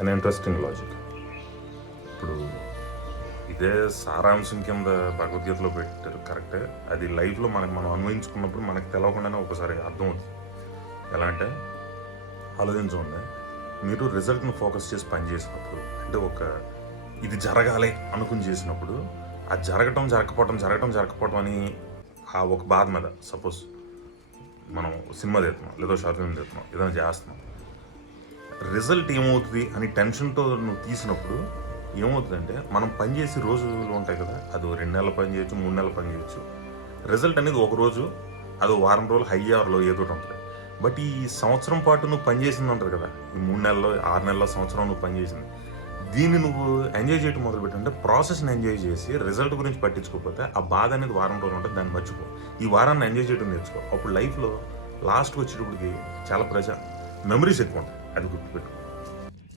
An interesting logic. ఇప్పుడు ఇదే సారాంశం కింద భగవద్గీతలో పెట్టారు, కరెక్టే. అది లైఫ్లో మనం అన్వయించుకున్నప్పుడు మనకు తెలవకుండానే ఒకసారి అర్థమవుతుంది. ఎలా అంటే ఆలోచించండి, మీరు రిజల్ట్ని ఫోకస్ చేసి పని చేసినప్పుడు, అంటే ఇది జరగాలి అనుకుని చేసినప్పుడు, ఆ జరగటం అని ఆ ఒక బాధ మీద, సపోజ్ మనం సినిమా తీస్తున్నాం లేదా షార్ట్ ఫిల్మ్ తీస్తున్నాం, ఏదైనా చేస్తున్నాం, రిజల్ట్ ఏమవుతుంది అని టెన్షన్తో నువ్వు తీసినప్పుడు ఏమవుతుందంటే, మనం పనిచేసి రోజులు ఉంటాయి కదా, అది 2 నెలలు పని చేయొచ్చు, 3 నెలలు పని చేయొచ్చు. రిజల్ట్ అనేది ఒక రోజు, అది వారం రోజులు, హై అవర్లో ఏదో ఒకటి ఉంటుంది. బట్ ఈ సంవత్సరం పాటు నువ్వు పని చేసింది ఉంటుంది కదా, ఈ 3 నెలల్లో, 6 నెలల్లో, సంవత్సరం నువ్వు పని చేసింది, దీన్ని నువ్వు ఎంజాయ్ చేయడం మొదలుపెట్టంటే, ప్రాసెస్ని ఎంజాయ్ చేసి రిజల్ట్ గురించి పట్టించుకోకపోతే ఆ బాధ అనేది వారం రోజులు ఉంటుంది, దాన్ని మర్చిపో. ఈ వారాన్ని ఎంజాయ్ చేయడం నేర్చుకో. అప్పుడు లైఫ్లో లాస్ట్కి వచ్చేటప్పటికి చాలా మెమరీస్ ఎక్కువ ఉంటాయి, అది గుర్తుపెట్టుకో.